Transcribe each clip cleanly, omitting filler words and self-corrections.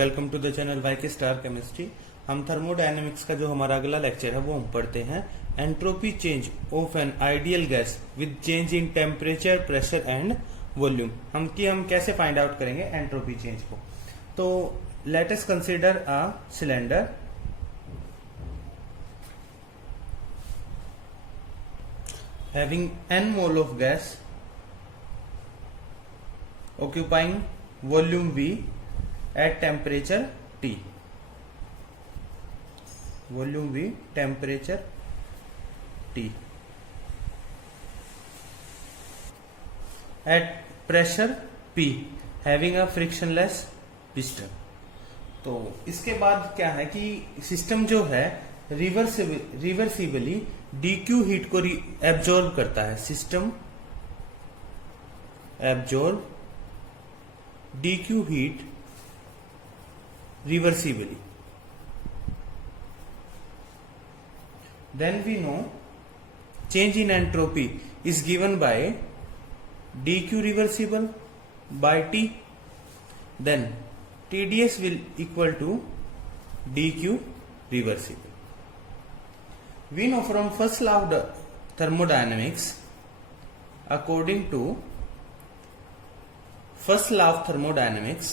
Welcome to the channel Y K star chemistry. हम thermodynamics का जो हमारा अगला लेक्चर है वो हम पढ़ते हैं entropy change of an ideal gas with change in temperature, pressure and volume. हम कैसे फाइंड आउट करेंगे एंट्रोपी चेंज को। तो let us consider a cylinder having n mole of gas occupying volume V at temperature T. Volume V, temperature T. At pressure P, having a frictionless piston. तो इसके बाद क्या है कि system जो है रिवर्सिबली DQ हीट को absorb करता है। System absorb DQ heat reversibly. Then we know change in entropy is given by DQ reversible by T. Then TdS will equal to DQ reversible. We know from first law of thermodynamics, according to first law of thermodynamics,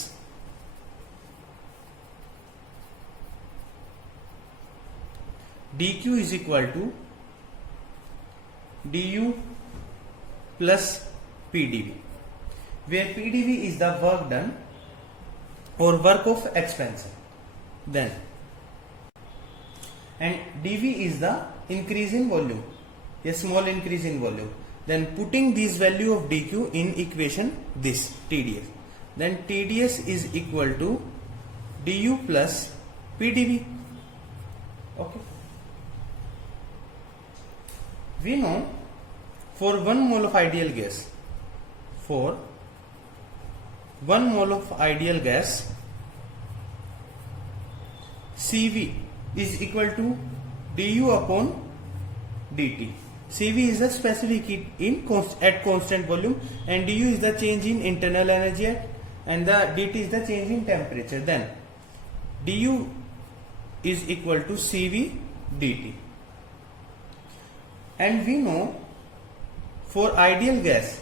dq is equal to du plus pdv, where pdv is the work done or work of expansion, then and dv is the increase in volume, a small increase in volume. Then putting this value of dq in equation this tds, then tds is equal to du plus pdv. Okay, we know for 1 mole of ideal gas, for 1 mole of ideal gas, Cv is equal to du upon dt. Cv is the specific heat at constant volume, and du is the change in internal energy and the dt is the change in temperature. Then du is equal to Cv dt. And we know for ideal gas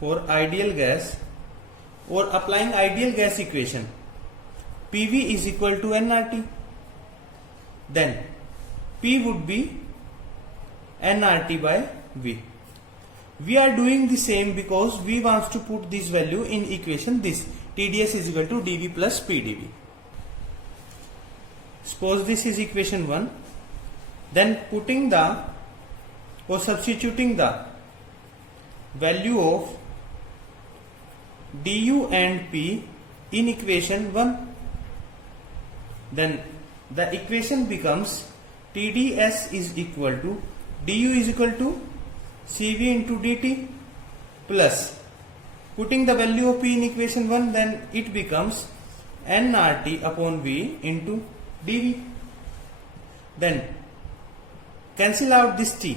or applying ideal gas equation, PV is equal to nRT. Then P would be nRT by V. We are doing the same because we want to put this value in equation this TdS is equal to dV plus PdV. Suppose this is equation 1. Then putting the or substituting the value of du and P in equation 1, then the equation becomes TdS is equal to du is equal to Cv into dt plus putting the value of P in equation 1, then it becomes nRT upon V into dV. Then cancel out this T.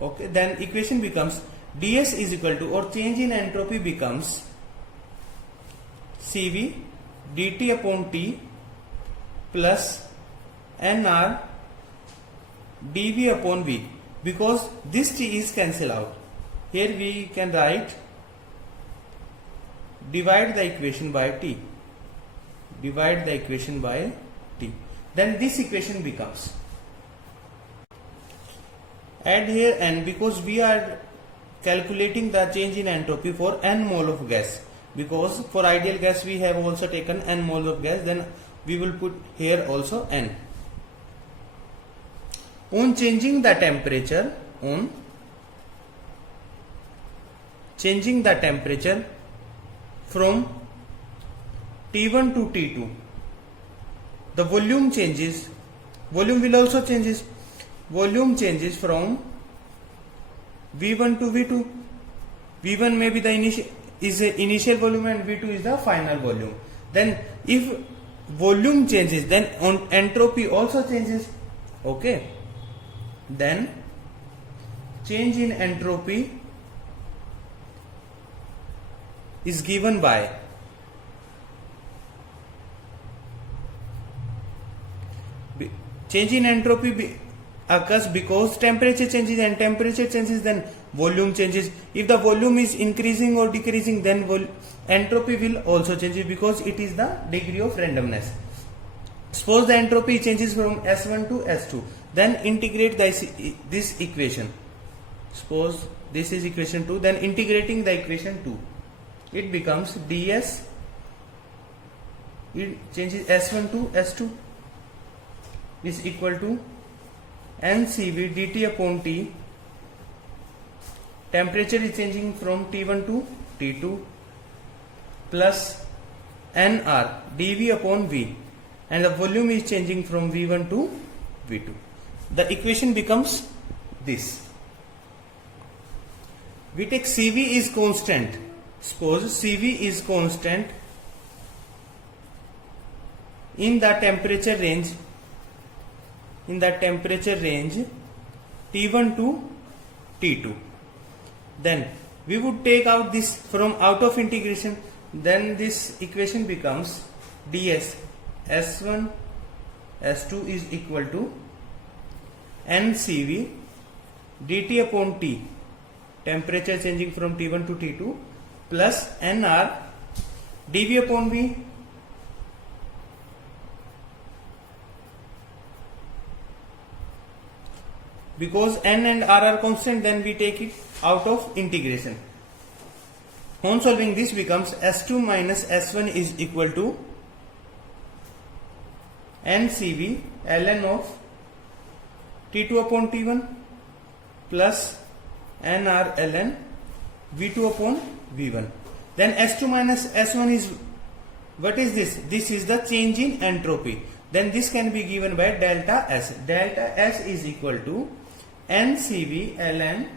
Okay, then equation becomes ds is equal to, or change in entropy becomes Cv dt upon T plus nR dV upon V. Because this T is cancel out, here we can write divide the equation by T. Divide the equation by T. Then this equation becomes, add here n, because we are calculating the change in entropy for n mole of gas, because for ideal gas we have also taken n mole of gas, then we will put here also n. On changing the temperature from T1 to T2, the volume changes, volume will also changes. Volume changes from V1 to V2. V1 may be the initial volume and V2 is the final volume. Then if volume changes, then on entropy also changes. Okay, then change in entropy is given by change in entropy occurs because temperature changes, and temperature changes, then volume changes. If the volume is increasing or decreasing, then entropy will also change because it is the degree of randomness. Suppose the entropy changes from S1 to S2, then integrate this equation. Suppose this is equation 2, then integrating the equation 2, it becomes ds, it changes S1 to S2 is equal to NCV dt upon T. Temperature is changing from T1 to T2 plus NR dV upon V, and the volume is changing from V1 to V2. The equation becomes this. We take Cv is constant. Suppose Cv is constant in the temperature range, T1 to T2. Then we would take out this from out of integration. Then this equation becomes ds S1 S2 is equal to NCV dt upon T, temperature changing from T1 to T2, plus NR dV upon V. Because N and R are constant, then we take it out of integration. On solving, this becomes S2 minus S1 is equal to NCV ln of T2 upon T1 plus NR ln V2 upon V1. Then S2 minus S1 is, what is this? This is the change in entropy. Then this can be given by delta S. Delta S is equal to NCV ln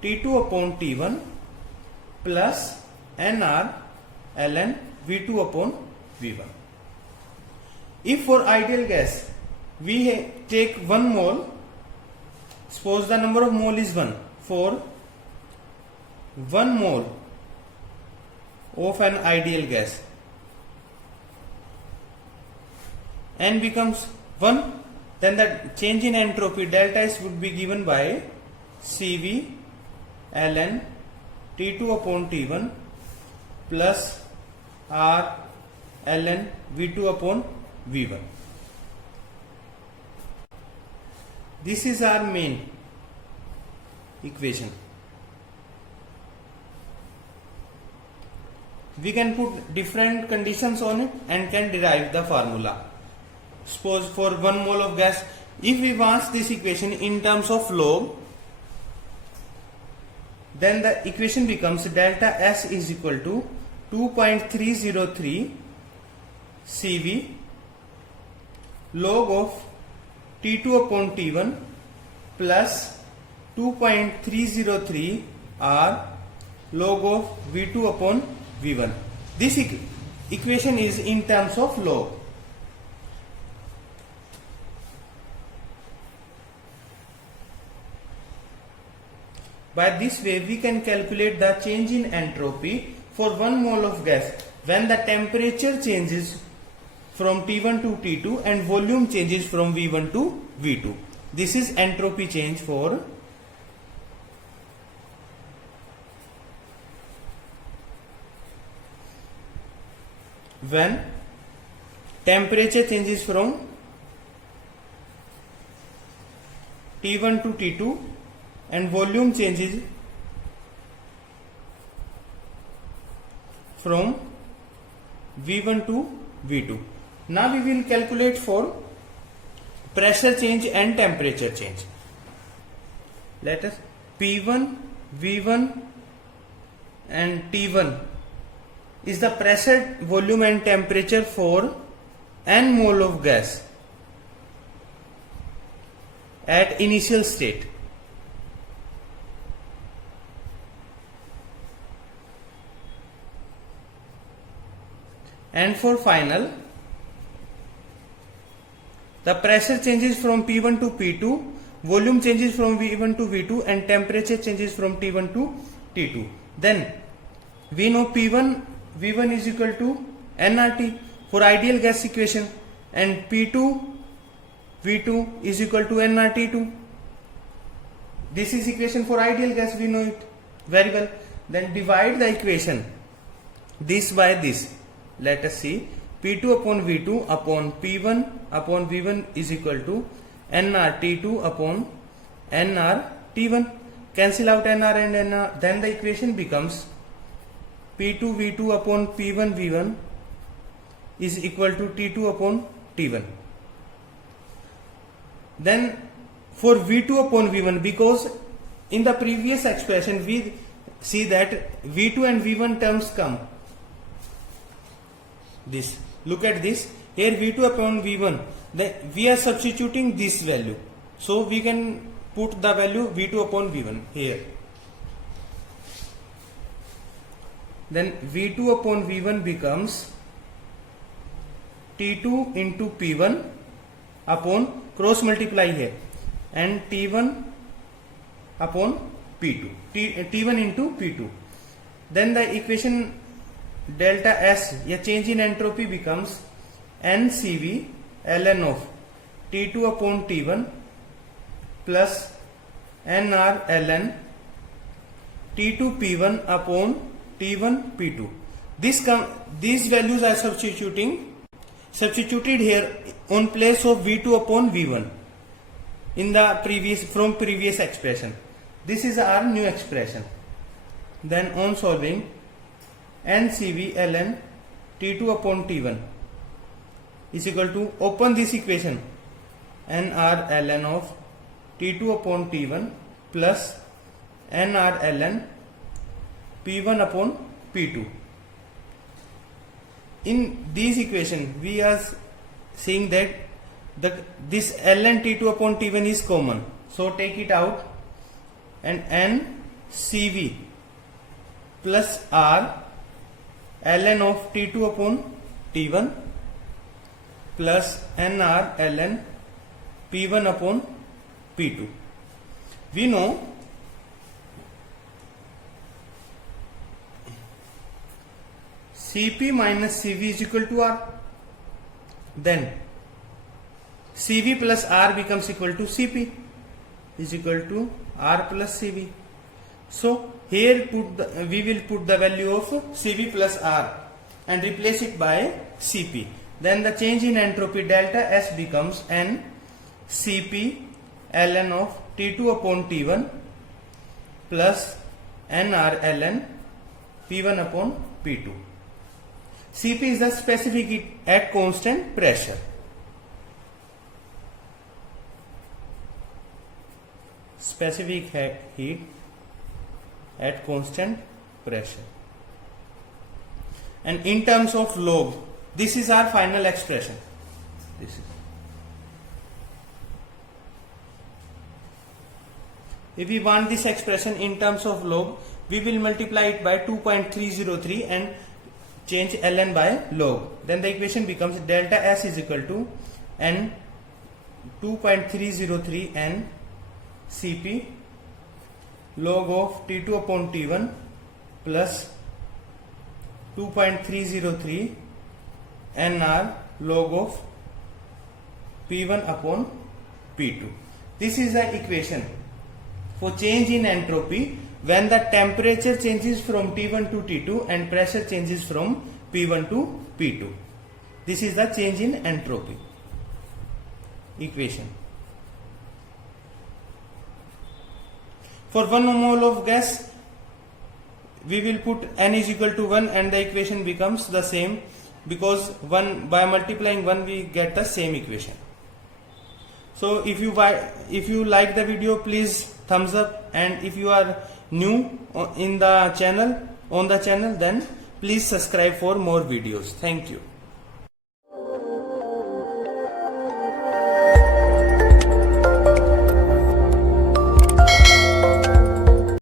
T2 upon T1 plus NR ln V2 upon V1. If for ideal gas we take 1 mole, suppose the number of mole is 1, for 1 mole of an ideal gas, N becomes 1, then the change in entropy delta S would be given by Cv ln T2 upon T1 plus R ln V2 upon V1. This is our main equation. We can put different conditions on it and can derive the formula. Suppose for 1 mole of gas, if we want this equation in terms of log, then the equation becomes delta S is equal to 2.303 Cv log of T2 upon T1 plus 2.303 R log of V2 upon V1. This equation is in terms of log. By this way, we can calculate the change in entropy for 1 mole of gas when the temperature changes from T1 to T2 and volume changes from V1 to V2. This is entropy change for when temperature changes from T1 to T2 and volume changes from V1 to V2. Now we will calculate for pressure change and temperature change. Let us P1, V1 and T1 is the pressure, volume and temperature for n mole of gas at initial state. And for final, the pressure changes from P1 to P2, volume changes from V1 to V2 and temperature changes from T1 to T2. Then we know P1, V1 is equal to nRT for ideal gas equation, and P2, V2 is equal to nRT2. This is equation for ideal gas, we know it very well. Then divide the equation this by this. Let us see, P2 upon V2 upon P1 upon V1 is equal to nRT2 upon nRT1. Cancel out nR and nR, then the equation becomes P2 V2 upon P1 V1 is equal to T2 upon T1. Then for V2 upon V1, because in the previous expression we see that V2 and V1 terms come. This, look at this, here V2 upon V1, we are substituting this value. So we can put the value V2 upon V1 here. Then V2 upon V1 becomes T2 into P1 upon cross multiply here and T1 upon P2, T1 into P2. Then the equation delta S, a change in entropy, becomes NCV ln of T2 upon T1 plus nR ln T2 P1 upon T1 P2. These values are substituted here on place of V2 upon V1 in the previous expression. This is our new expression. Then on solving, NCV ln T2 upon T1 is equal to, open this equation, nR ln of T2 upon T1 plus nR ln P1 upon P2. In this equation we are seeing that this ln T2 upon T1 is common, so take it out, and NCV plus R ln of T2 upon T1 plus nR ln P1 upon P2. We know Cp minus Cv is equal to R. Then Cv plus R becomes equal to Cp is equal to R plus Cv. So here we will put the value of Cv plus R and replace it by Cp. Then the change in entropy delta S becomes N Cp ln of T2 upon T1 plus nR ln P1 upon P2. Cp is the specific heat at constant pressure. Specific heat at constant pressure. And in terms of log, this is our final expression. This is. If we want this expression in terms of log, we will multiply it by 2.303 and change ln by log. Then the equation becomes delta S is equal to n 2.303 n Cp log of T2 upon T1 plus 2.303 nR log of P1 upon P2. This is the equation for change in entropy when the temperature changes from T1 to T2 and pressure changes from P1 to P2. This is the change in entropy equation. For 1 mole of gas, we will put n is equal to 1 and the equation becomes the same, because by multiplying 1 we get the same equation. So if you like the video, please thumbs up, and if you are new on the channel, then please subscribe for more videos. Thank you.